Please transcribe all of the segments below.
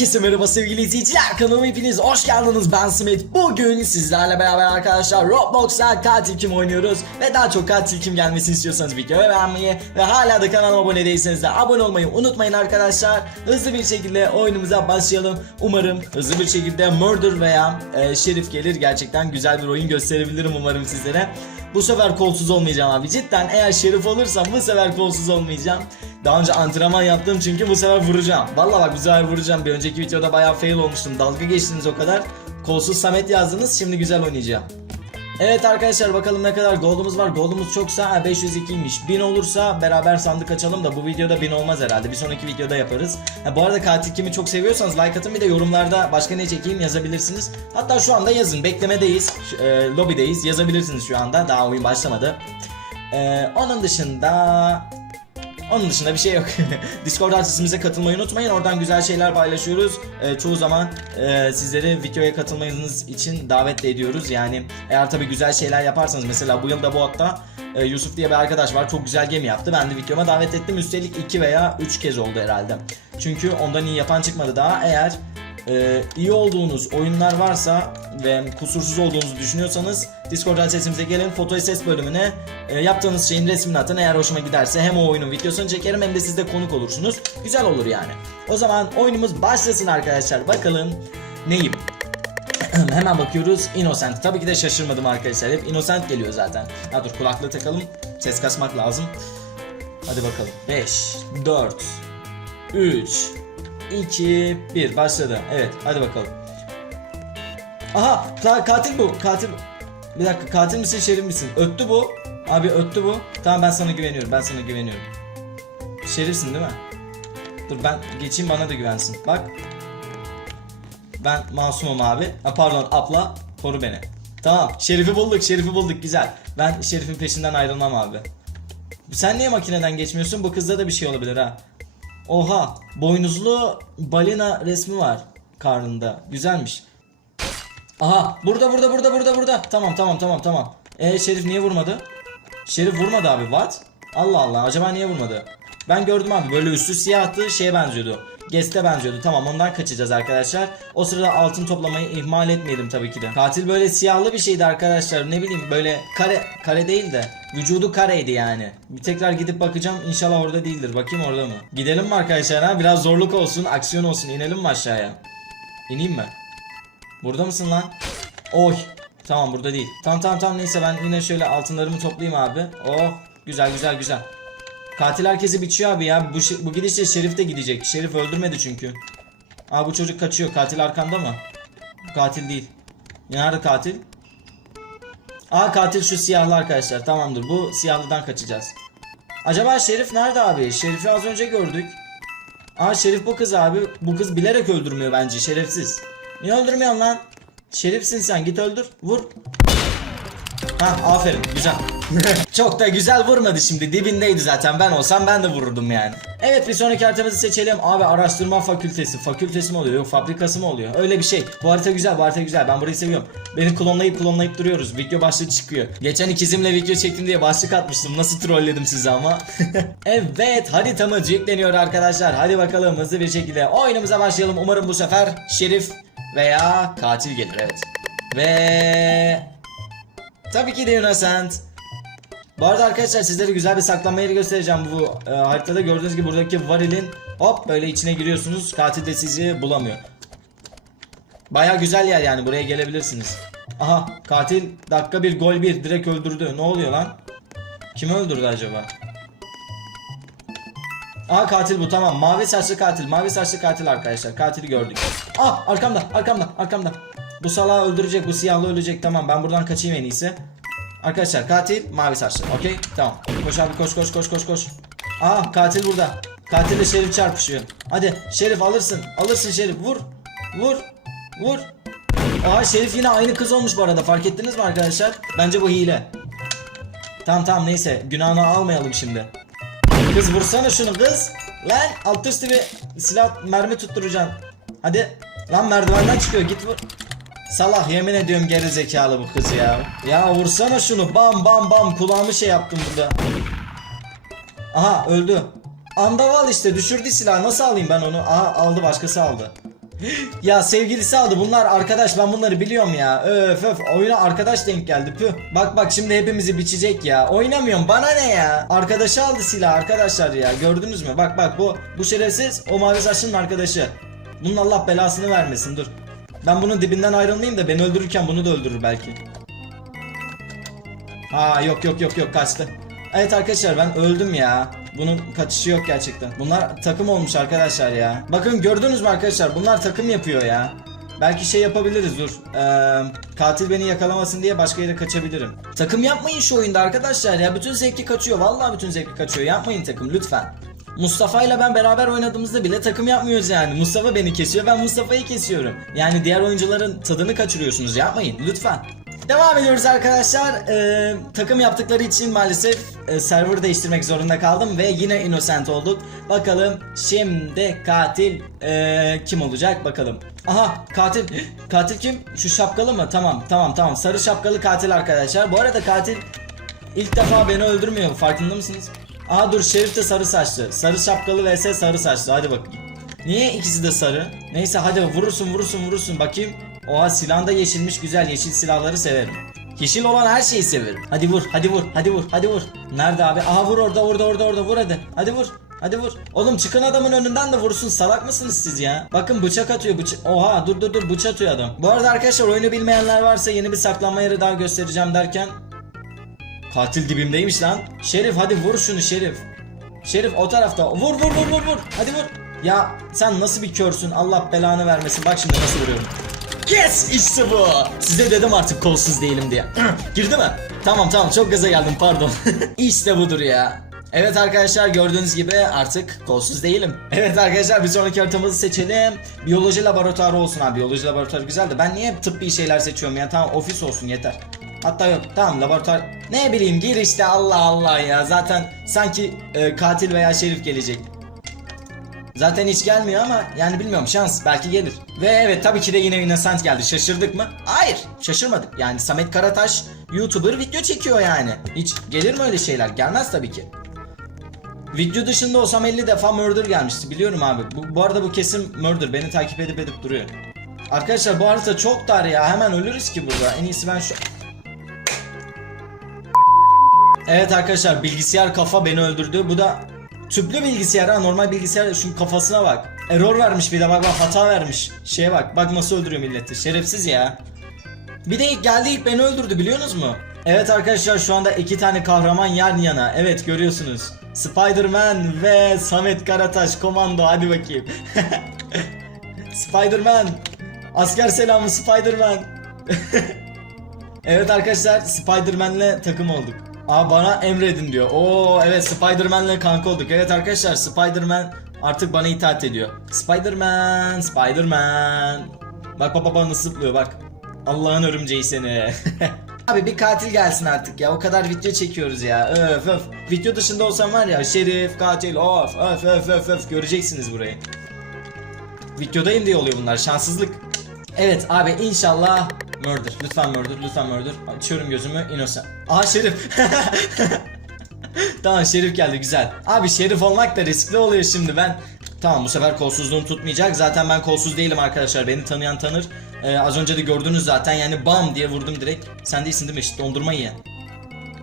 Herkese merhaba sevgili izleyiciler kanalıma hepiniz hoş geldiniz. Ben Smith Bugün sizlerle beraber arkadaşlar Roblox'a katil kim oynuyoruz Ve daha çok katil kim gelmesini istiyorsanız videoyu beğenmeyi Ve hala da kanalıma abone değilseniz de abone olmayı unutmayın arkadaşlar. Hızlı bir şekilde oyunumuza başlayalım. Umarım hızlı bir şekilde Murder veya e, Şerif gelir. Gerçekten güzel bir oyun gösterebilirim umarım sizlere. Bu sefer kolsuz olmayacağım abi. Cidden eğer şerif olursam bu sefer kolsuz olmayacağım Daha önce antrenman yaptım çünkü bu sefer vuracağım Valla bak bu sefer vuracağım bir önceki videoda bayağı fail olmuştum dalga geçtiniz o kadar Kolsuz Samet yazdınız şimdi güzel oynayacağım Evet arkadaşlar bakalım ne kadar goldumuz var. Goldumuz çoksa ha, 502'ymiş. 1000 olursa beraber sandık açalım da bu videoda 1000 olmaz herhalde. Bir sonraki videoda yaparız. Ha, bu arada katil kimi çok seviyorsanız like atın bir de yorumlarda başka ne çekeyim yazabilirsiniz. Hatta şu anda yazın. Beklemedeyiz. E, lobideyiz. Yazabilirsiniz şu anda. Daha oyun başlamadı. E, onun dışında onun dışında bir şey yok. Discord adresimize katılmayı unutmayın. Oradan güzel şeyler paylaşıyoruz. Ee, çoğu zaman e, sizleri videoya katılmanız için davet de ediyoruz. Yani eğer tabii güzel şeyler yaparsanız mesela bu yılda bu hatta e, Yusuf diye bir arkadaş var. Çok güzel gemi yaptı. Ben de videoma davet ettim. Üstelik 2 veya 3 kez oldu herhalde. Çünkü ondan iyi yapan çıkmadı daha. Eğer e, iyi olduğunuz oyunlar varsa ve kusursuz olduğunuzu düşünüyorsanız Discord adresimize gelin foto ses bölümüne e, yaptığınız şeyin resmini atın eğer hoşuma giderse hem o oyunun videosunu çekerim hem de siz de konuk olursunuz güzel olur yani o zaman oyunumuz başlasın arkadaşlar bakalım neyim Hemen bakıyoruz Innocent. Tabii ki de şaşırmadım arkadaşlar. Hep Innocent geliyor zaten. Ha dur kulaklığı takalım. Ses kasmak lazım. Hadi bakalım. 5, 4, 3, 2, 1 başladı. Evet hadi bakalım. Aha ka- katil bu. Katil. Bir dakika katil misin şerif misin? Öttü bu. Abi öttü bu. Tamam ben sana güveniyorum. Ben sana güveniyorum. Şerifsin değil mi? Dur ben geçeyim bana da güvensin. Bak. Ben masumum abi. Ha, pardon abla koru beni. Tamam şerifi bulduk şerifi bulduk güzel. Ben şerifin peşinden ayrılmam abi. Sen niye makineden geçmiyorsun? Bu kızda da bir şey olabilir ha. Oha boynuzlu balina resmi var karnında. Güzelmiş. Aha burada burada burada burada burada. Tamam tamam tamam tamam. E Şerif niye vurmadı? Şerif vurmadı abi what? Allah Allah acaba niye vurmadı? Ben gördüm abi böyle üstü siyahtı şeye benziyordu. Geste benziyordu. Tamam ondan kaçacağız arkadaşlar. O sırada altın toplamayı ihmal etmeyelim tabii ki de. Katil böyle siyahlı bir şeydi arkadaşlar. Ne bileyim böyle kare kare değil de vücudu kareydi yani. Bir tekrar gidip bakacağım. İnşallah orada değildir. Bakayım orada mı? Gidelim mi arkadaşlar ha? Biraz zorluk olsun, aksiyon olsun. İnelim mi aşağıya? İneyim mi? Burada mısın lan? Oy. Tamam burada değil. Tamam tamam tamam neyse ben yine şöyle altınlarımı toplayayım abi. Oh güzel güzel güzel. Katil herkesi biçiyor abi ya. Bu, bu gidişle Şerif de gidecek. Şerif öldürmedi çünkü. Aa bu çocuk kaçıyor. Katil arkanda mı? Katil değil. Nerede katil? Aa katil şu siyahlı arkadaşlar. Tamamdır. Bu siyahlıdan kaçacağız. Acaba Şerif nerede abi? Şerif'i az önce gördük. Aa Şerif bu kız abi. Bu kız bilerek öldürmüyor bence. Şerefsiz. Niye öldürmüyorsun lan? Şerifsin sen. Git öldür. Vur. Ha aferin güzel. Çok da güzel vurmadı şimdi dibindeydi zaten ben olsam ben de vururdum yani. Evet bir sonraki haritamızı seçelim. Abi araştırma fakültesi. Fakültesi mi oluyor yok fabrikası mı oluyor? Öyle bir şey. Bu harita güzel bu harita güzel ben burayı seviyorum. Beni klonlayıp klonlayıp duruyoruz. Video başlığı çıkıyor. Geçen ikizimle video çektim diye başlık atmıştım. Nasıl trolledim sizi ama. evet haritamız yükleniyor arkadaşlar. Hadi bakalım hızlı bir şekilde oyunumuza başlayalım. Umarım bu sefer Şerif veya katil gelir evet. Ve Tabii ki de Innocent. Bu arada arkadaşlar sizlere güzel bir saklanma yeri göstereceğim bu e, haritada. Gördüğünüz gibi buradaki varilin hop böyle içine giriyorsunuz. Katil de sizi bulamıyor. Baya güzel yer yani buraya gelebilirsiniz. Aha katil dakika bir gol bir direkt öldürdü. Ne oluyor lan? Kimi öldürdü acaba? Aha katil bu tamam. Mavi saçlı katil. Mavi saçlı katil arkadaşlar. Katili gördük. Ah arkamda arkamda arkamda. Bu salağı öldürecek. Bu siyahlı ölecek. Tamam ben buradan kaçayım en iyisi. Arkadaşlar katil mavi saçlı. Okey tamam. Koş abi koş koş koş koş koş. Aa katil burada. Katille Şerif çarpışıyor. Hadi Şerif alırsın. Alırsın Şerif. Vur. Vur. Vur. Aa Şerif yine aynı kız olmuş bu arada. Fark ettiniz mi arkadaşlar? Bence bu hile. Tamam tamam neyse. Günahını almayalım şimdi. Kız vursana şunu kız. Lan alt üstü bir silah mermi tutturacaksın. Hadi. Lan merdivenden çıkıyor git vur. Salah yemin ediyorum geri zekalı bu kız ya. Ya vursana şunu bam bam bam kulağımı şey yaptım burada. Aha öldü. Andaval işte düşürdü silahı nasıl alayım ben onu? Aha aldı başkası aldı. Ya sevgilisi aldı bunlar arkadaş ben bunları biliyorum ya. Öf öf oyuna arkadaş denk geldi püh. Bak bak şimdi hepimizi biçecek ya. Oynamıyorum bana ne ya. Arkadaşı aldı silah arkadaşlar ya. Gördünüz mü? Bak bak bu bu şerefsiz o mavi saçlının arkadaşı. Bunun Allah belasını vermesin dur. Ben bunun dibinden ayrılmayayım da beni öldürürken bunu da öldürür belki. Ha yok yok yok yok kaçtı. Evet arkadaşlar ben öldüm ya. Bunun kaçışı yok gerçekten. Bunlar takım olmuş arkadaşlar ya. Bakın gördünüz mü arkadaşlar bunlar takım yapıyor ya. Belki şey yapabiliriz dur. Ee, katil beni yakalamasın diye başka yere kaçabilirim. Takım yapmayın şu oyunda arkadaşlar ya. Bütün zevki kaçıyor. Vallahi bütün zevki kaçıyor. Yapmayın takım lütfen. Mustafa ile ben beraber oynadığımızda bile takım yapmıyoruz yani. Mustafa beni kesiyor ben Mustafa'yı kesiyorum. Yani diğer oyuncuların tadını kaçırıyorsunuz. Yapmayın lütfen. Devam ediyoruz arkadaşlar. Ee, takım yaptıkları için maalesef e, server değiştirmek zorunda kaldım ve yine innocent olduk. Bakalım şimdi katil e, kim olacak bakalım. Aha katil katil kim? Şu şapkalı mı? Tamam tamam tamam sarı şapkalı katil arkadaşlar. Bu arada katil ilk defa beni öldürmüyor farkında mısınız? Aha dur Şerif de sarı saçlı. Sarı şapkalı vs sarı saçlı hadi bakayım. Niye ikisi de sarı? Neyse hadi vurursun vurursun vurursun bakayım. Oha silahın yeşilmiş güzel yeşil silahları severim. Yeşil olan her şeyi severim. Hadi vur hadi vur hadi vur hadi vur. Nerede abi? Aha vur orada orada orada orada vur hadi. Hadi vur. Hadi vur. Oğlum çıkın adamın önünden de vursun. Salak mısınız siz ya? Bakın bıçak atıyor bıçak. Oha dur dur dur bıçak atıyor adam. Bu arada arkadaşlar oyunu bilmeyenler varsa yeni bir saklanma yeri daha göstereceğim derken Katil dibimdeymiş lan. Şerif hadi vur şunu Şerif. Şerif o tarafta. Vur vur vur vur vur. Hadi vur. Ya sen nasıl bir körsün? Allah belanı vermesin. Bak şimdi nasıl vuruyorum. Yes işte bu. Size dedim artık kolsuz değilim diye. Girdi mi? Tamam tamam çok gaza geldim pardon. işte budur ya. Evet arkadaşlar gördüğünüz gibi artık kolsuz değilim. Evet arkadaşlar bir sonraki haritamızı seçelim. Biyoloji laboratuvarı olsun abi. Biyoloji laboratuvarı güzel de ben niye hep tıbbi şeyler seçiyorum ya? Tamam ofis olsun yeter. Hatta yok tamam laboratuvar ne bileyim gir işte Allah Allah ya zaten sanki e, katil veya şerif gelecek. Zaten hiç gelmiyor ama yani bilmiyorum şans belki gelir. Ve evet tabii ki de yine Innocent geldi. Şaşırdık mı? Hayır şaşırmadık. Yani Samet Karataş YouTuber video çekiyor yani. Hiç gelir mi öyle şeyler? Gelmez tabii ki. Video dışında olsam 50 defa murder gelmişti biliyorum abi. Bu, bu arada bu kesin murder beni takip edip edip duruyor. Arkadaşlar bu harita çok dar ya hemen ölürüz ki burada. En iyisi ben şu... Evet arkadaşlar bilgisayar kafa beni öldürdü. Bu da tüplü bilgisayar ha normal bilgisayar şunun kafasına bak. Error vermiş bir de bak bak hata vermiş. Şeye bak bak nasıl öldürüyor milleti. Şerefsiz ya. Bir de ilk geldi ilk beni öldürdü biliyorsunuz mu? Evet arkadaşlar şu anda iki tane kahraman yan yana. Evet görüyorsunuz. Spider-Man ve Samet Karataş komando hadi bakayım. Spider-Man. Asker selamı Spider-Man. evet arkadaşlar Spider-Man'le takım olduk. Aa bana emredin diyor. Oo evet Spider-Man'le kanka olduk. Evet arkadaşlar Spider-Man artık bana itaat ediyor. Spider-Man, Spider-Man. Bak bak bak nasıl zıplıyor bak. Allah'ın örümceği seni. Abi bir katil gelsin artık ya. O kadar video çekiyoruz ya. Öf öf. Video dışında olsam var ya şerif, katil, of öf öf öf öf göreceksiniz burayı. Videodayım diye oluyor bunlar. Şanssızlık. Evet abi inşallah murder. Lütfen murder, lütfen murder. Açıyorum gözümü. Innocent. Aha şerif. tamam şerif geldi güzel. Abi şerif olmak da riskli oluyor şimdi ben. Tamam bu sefer kolsuzluğum tutmayacak. Zaten ben kolsuz değilim arkadaşlar. Beni tanıyan tanır. Ee, az önce de gördünüz zaten yani bam diye vurdum direkt. Sen değilsin değil mi? İşte dondurma yiyen.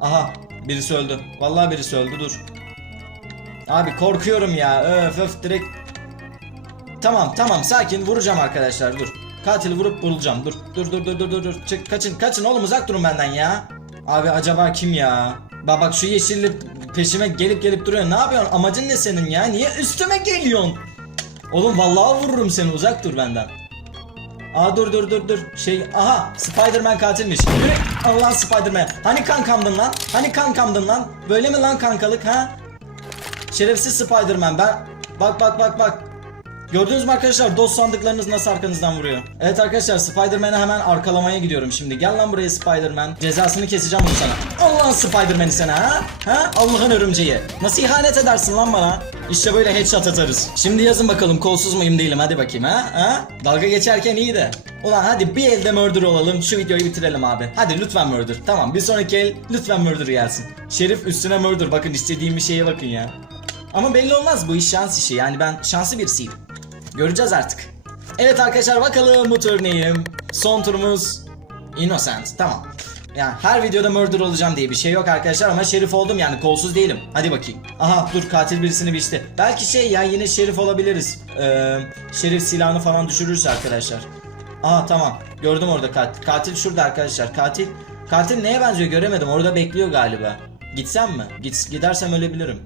Aha birisi öldü. Vallahi birisi öldü dur. Abi korkuyorum ya. Öf öf direkt. Tamam tamam sakin vuracağım arkadaşlar dur. Katili vurup vurulacağım. Dur dur dur dur dur dur dur. Çık kaçın kaçın oğlum uzak durun benden ya. Abi acaba kim ya? Bak bak şu yeşilli peşime gelip gelip duruyor. Ne yapıyorsun? Amacın ne senin ya? Niye üstüme geliyorsun? Oğlum vallahi vururum seni uzak dur benden. Aa dur dur dur dur. Şey aha Spider-Man katilmiş. Yürü. Allah Spider-Man. Hani kankamdın lan? Hani kankamdın lan? Böyle mi lan kankalık ha? Şerefsiz Spider-Man ben. Bak bak bak bak. Gördünüz mü arkadaşlar dost sandıklarınız nasıl arkanızdan vuruyor? Evet arkadaşlar Spider-Man'i hemen arkalamaya gidiyorum şimdi. Gel lan buraya Spider-Man. Cezasını keseceğim bunu sana. Allah Spider-Man'i sana ha? Ha? Allah'ın örümceği. Nasıl ihanet edersin lan bana? İşte böyle headshot atarız. Şimdi yazın bakalım kolsuz muyum değilim hadi bakayım ha? ha? Dalga geçerken iyi de. Ulan hadi bir elde murder olalım şu videoyu bitirelim abi. Hadi lütfen murder. Tamam bir sonraki el lütfen murder gelsin. Şerif üstüne murder bakın istediğim bir şeye bakın ya. Ama belli olmaz bu iş şans işi yani ben şanslı birisiyim. Göreceğiz artık. Evet arkadaşlar bakalım bu tur? Son turumuz Innocent. Tamam. Yani her videoda murder olacağım diye bir şey yok arkadaşlar ama şerif oldum yani kolsuz değilim. Hadi bakayım. Aha dur katil birisini biçti. Belki şey ya yine şerif olabiliriz. Ee, şerif silahını falan düşürürse arkadaşlar. Aha tamam. Gördüm orada katil. Katil şurada arkadaşlar. Katil katil neye benziyor göremedim. Orada bekliyor galiba. Gitsem mi? Git, gidersem ölebilirim.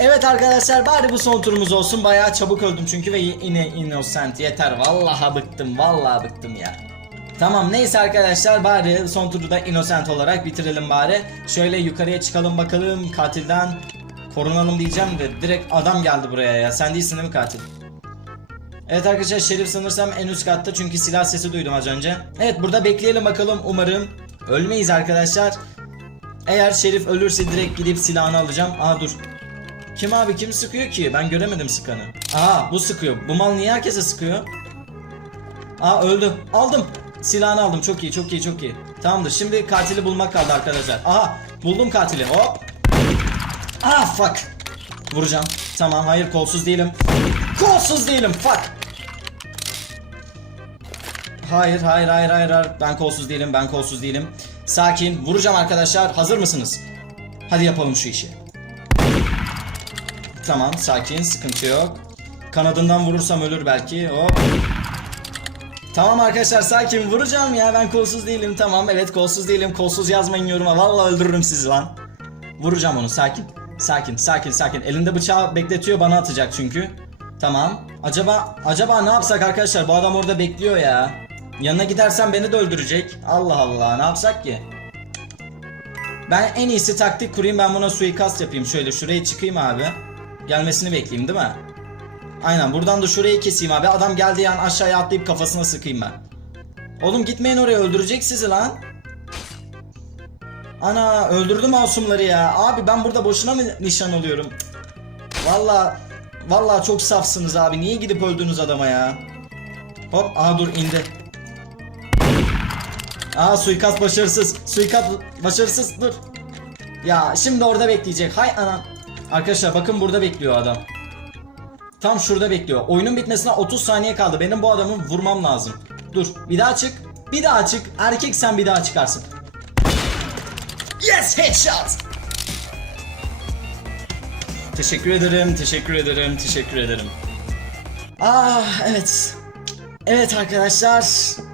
Evet arkadaşlar bari bu son turumuz olsun. Bayağı çabuk öldüm çünkü ve yine innocent yeter. Vallahi bıktım. Vallahi bıktım ya. Tamam neyse arkadaşlar bari son turu da innocent olarak bitirelim bari. Şöyle yukarıya çıkalım bakalım katilden korunalım diyeceğim de direkt adam geldi buraya ya. Sen değilsin değil mi katil? Evet arkadaşlar Şerif sanırsam en üst katta çünkü silah sesi duydum az önce. Evet burada bekleyelim bakalım umarım ölmeyiz arkadaşlar. Eğer Şerif ölürse direkt gidip silahını alacağım. Aa dur. Kim abi kim sıkıyor ki? Ben göremedim sıkanı. Aa bu sıkıyor. Bu mal niye herkese sıkıyor? Aa öldü. Aldım. Silahını aldım. Çok iyi çok iyi çok iyi. Tamamdır. Şimdi katili bulmak kaldı arkadaşlar. Aha buldum katili. Hop. Ah fuck. Vuracağım. Tamam hayır kolsuz değilim. Kolsuz değilim. Fuck. Hayır hayır hayır hayır hayır. Ben kolsuz değilim. Ben kolsuz değilim. Sakin. Vuracağım arkadaşlar. Hazır mısınız? Hadi yapalım şu işi. Tamam sakin sıkıntı yok. Kanadından vurursam ölür belki. Hop. Tamam arkadaşlar sakin vuracağım ya ben kolsuz değilim tamam evet kolsuz değilim kolsuz yazmayın yoruma vallahi öldürürüm sizi lan. Vuracağım onu sakin. Sakin sakin sakin elinde bıçağı bekletiyor bana atacak çünkü. Tamam. Acaba acaba ne yapsak arkadaşlar bu adam orada bekliyor ya. Yanına gidersem beni de öldürecek. Allah Allah ne yapsak ki? Ben en iyisi taktik kurayım ben buna suikast yapayım şöyle şuraya çıkayım abi. Gelmesini bekleyeyim değil mi? Aynen buradan da şurayı keseyim abi. Adam geldiği an aşağıya atlayıp kafasına sıkayım ben. Oğlum gitmeyin oraya öldürecek sizi lan. Ana öldürdü masumları ya. Abi ben burada boşuna mı nişan alıyorum? Valla valla çok safsınız abi. Niye gidip öldüğünüz adama ya? Hop aha dur indi. Aa suikast başarısız. Suikast başarısız dur. Ya şimdi orada bekleyecek. Hay anam. Arkadaşlar bakın burada bekliyor adam. Tam şurada bekliyor. Oyunun bitmesine 30 saniye kaldı. Benim bu adamı vurmam lazım. Dur bir daha çık. Bir daha çık. Erkek sen bir daha çıkarsın. Yes headshot. Teşekkür ederim, teşekkür ederim, teşekkür ederim. Ah evet. Evet arkadaşlar,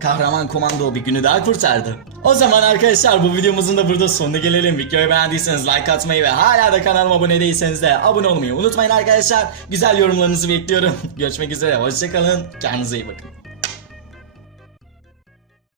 kahraman komando bir günü daha kurtardı. O zaman arkadaşlar bu videomuzun da burada sonuna gelelim. Videoyu beğendiyseniz like atmayı ve hala da kanalıma abone değilseniz de abone olmayı unutmayın arkadaşlar. Güzel yorumlarınızı bekliyorum. Görüşmek üzere, hoşçakalın, kendinize iyi bakın.